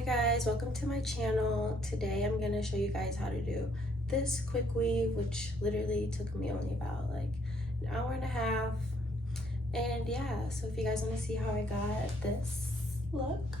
Hi guys, welcome to my channel. Today I'm going to show you guys how to do this quick weave, which literally took me only about like an hour and a half. And yeah, so if you guys want to see how I got this look,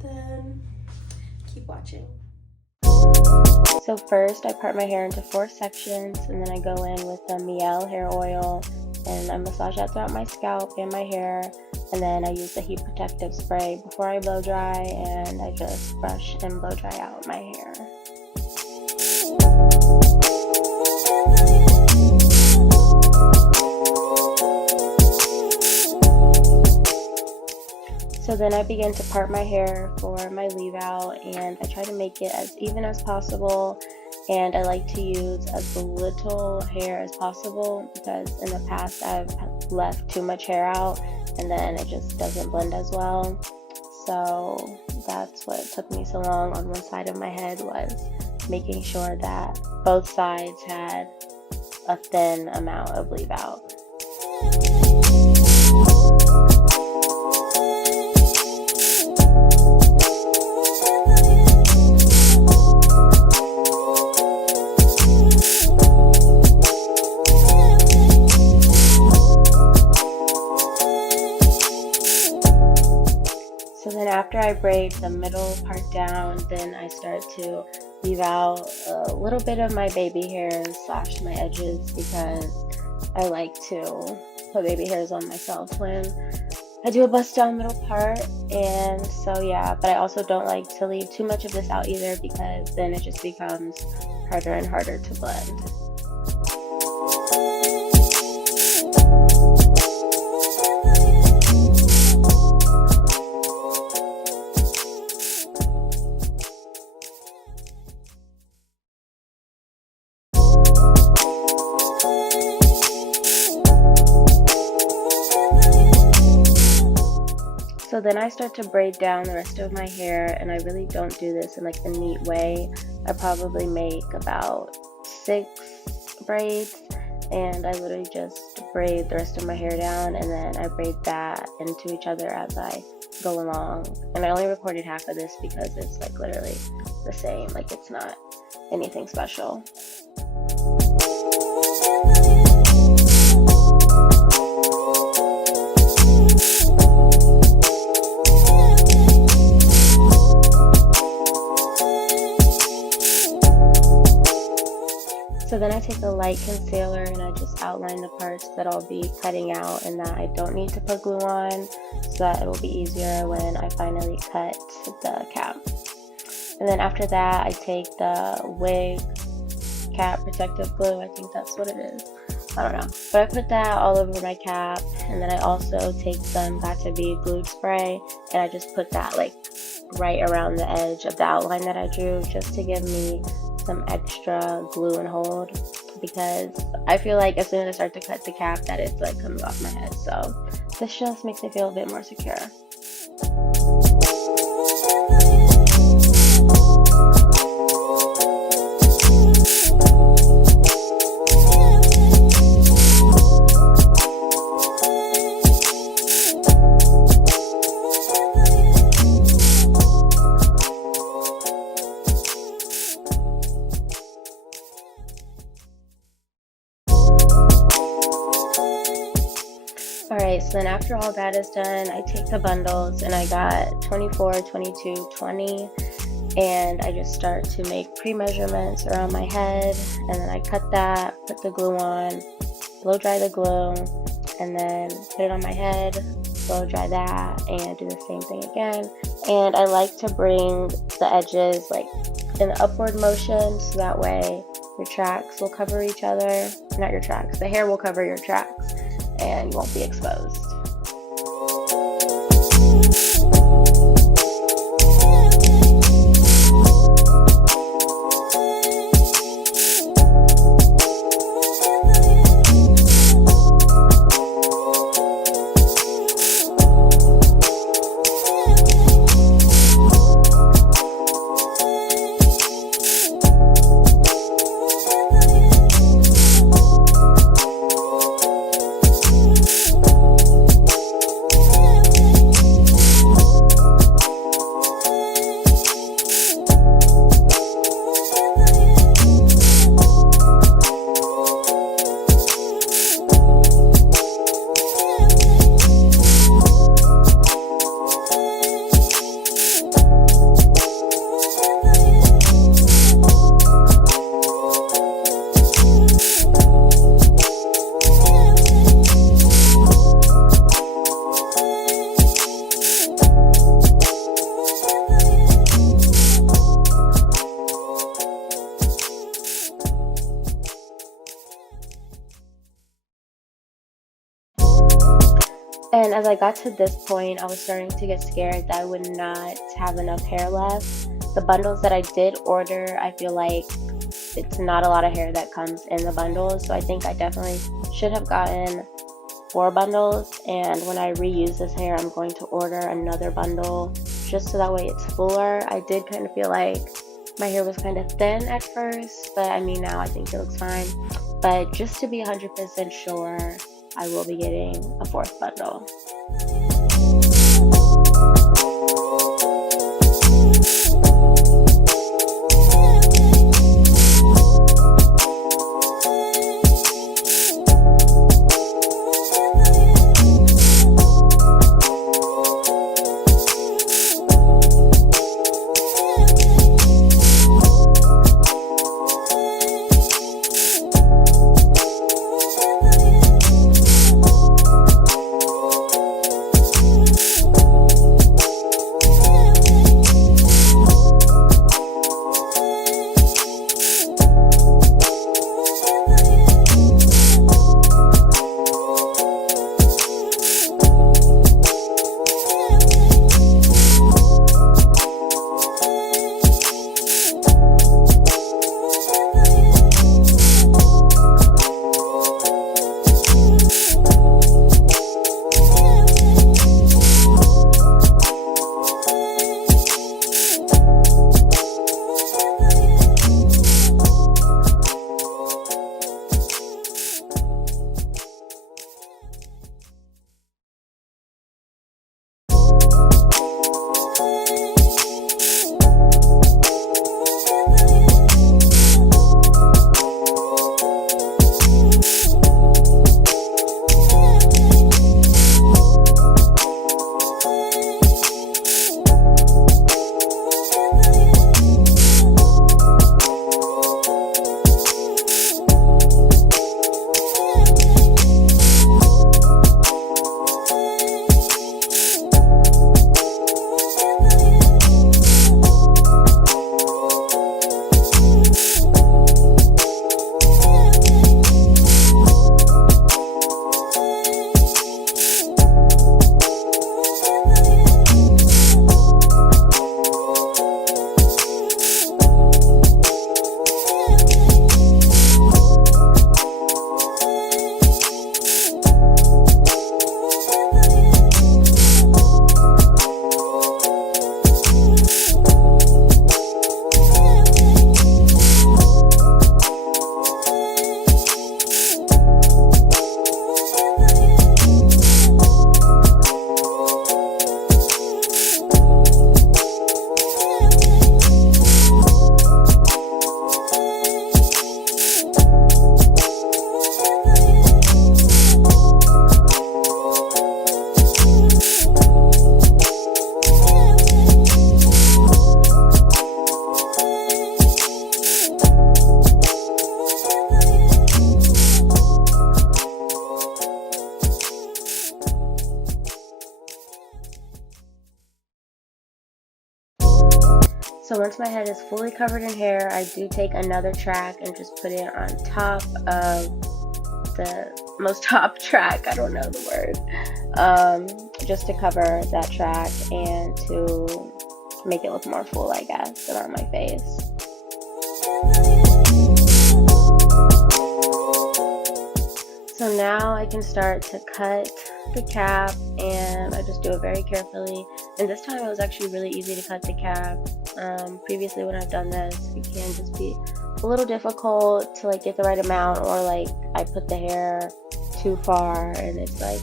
then keep watching. So first I part my hair into 4 sections, and then I go in with the Mielle hair oil and I massage that throughout my scalp and my hair. And then I use the heat protective spray before I blow dry, and I just brush and blow dry out my hair. So then I begin to part my hair for my leave out, and I try to make it as even as possible. And I like to use as little hair as possible because in the past I've left too much hair out and then it just doesn't blend as well. So that's what took me so long on one side of my head, was making sure that both sides had a thin amount of leave out. So then after I braid the middle part down, then I start to leave out a little bit of my baby hairs / my edges, because I like to put baby hairs on myself when I do a bust down middle part. And so yeah, but I also don't like to leave too much of this out either, because then it just becomes harder and harder to blend. So then I start to braid down the rest of my hair, and I really don't do this in like a neat way. I probably make about 6 braids, and I literally just braid the rest of my hair down, and then I braid that into each other as I go along. And I only recorded half of this because it's like literally the same, like it's not anything special. So then I take a light concealer and I just outline the parts that I'll be cutting out and that I don't need to put glue on, so that it'll be easier when I finally cut the cap. And then after that I take the wig cap protective glue, I think that's what it is, I don't know, but I put that all over my cap. And then I also take some Got2b glue spray and I just put that like right around the edge of the outline that I drew, just to give me some extra glue and hold, because I feel like as soon as I start to cut the cap that it's like coming off my head. So this just makes me feel a bit more secure. Alright, so then after all that is done, I take the bundles, and I got 24, 22, 20, and I just start to make pre-measurements around my head, and then I cut that, put the glue on, blow dry the glue, and then put it on my head, blow dry that, and do the same thing again. And I like to bring the edges like in an upward motion, so that way your tracks will cover each other. Not your tracks, the hair will cover your tracks and you won't be exposed. as I got to this point, I was starting to get scared that I would not have enough hair left. The bundles that I did order, I feel like it's not a lot of hair that comes in the bundles, so I think I definitely should have gotten 4 bundles, and when I reuse this hair, I'm going to order another bundle just so that way it's fuller. I did kind of feel like my hair was kind of thin at first, but I mean now I think it looks fine. But just to be 100% sure, I will be getting a 4th bundle. So once my head is fully covered in hair, I do take another track and just put it on top of the most top track, I don't know the word, just to cover that track and to make it look more full, I guess, around my face. So now I can start to cut the cap, and I just do it very carefully. And this time it was actually really easy to cut the cap. Previously when I've done this, it can just be a little difficult to like get the right amount, or like I put the hair too far and it's like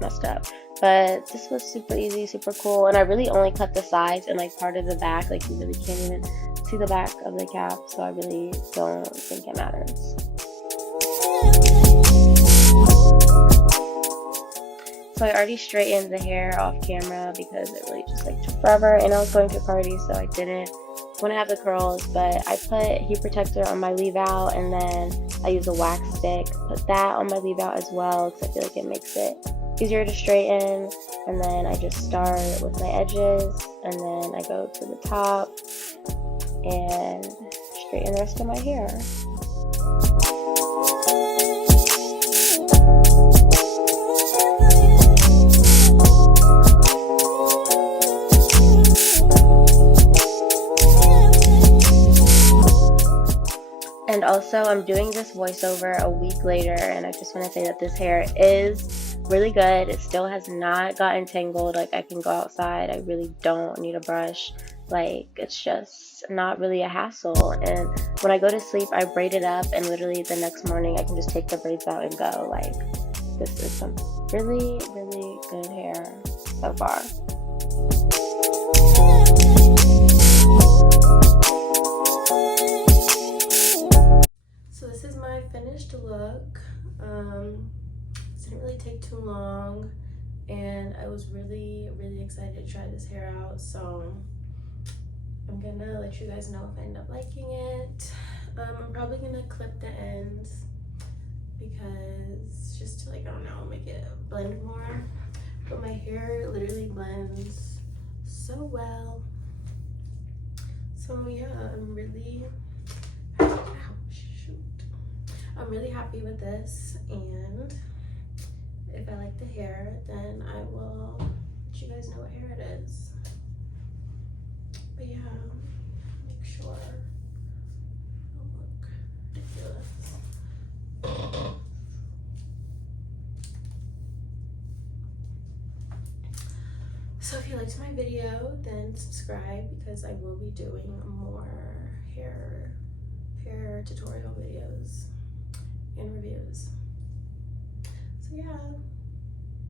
messed up. But this was super easy, super cool, and I really only cut the sides and like part of the back. Like you really can't even see the back of the cap, so I really don't think it matters. So I already straightened the hair off camera because it really just like took forever, and I was going to a party, so I didn't want to have the curls. But I put heat protector on my leave out, and then I use a wax stick, put that on my leave out as well, because I feel like it makes it easier to straighten. And then I just start with my edges, and then I go to the top and straighten the rest of my hair. Also, I'm doing this voiceover a week later, and I just want to say that this hair is really good. It still has not gotten tangled. Like, I can go outside. I really don't need a brush. Like, it's just not really a hassle. And when I go to sleep, I braid it up, and literally the next morning, I can just take the braids out and go. Like, this is some really, really good hair so far. So this is my finished look. This didn't really take too long, and I was really, really excited to try this hair out. So I'm gonna let you guys know if I end up liking it. I'm probably gonna clip the ends because just to, like, I don't know, make it blend more. But my hair literally blends so well. So yeah, I'm really happy with this, and if I like the hair, then I will let you guys know what hair it is. But yeah, make sure I don't look ridiculous. So if you liked my video, then subscribe, because I will be doing more hair tutorial videos and reviews. So yeah.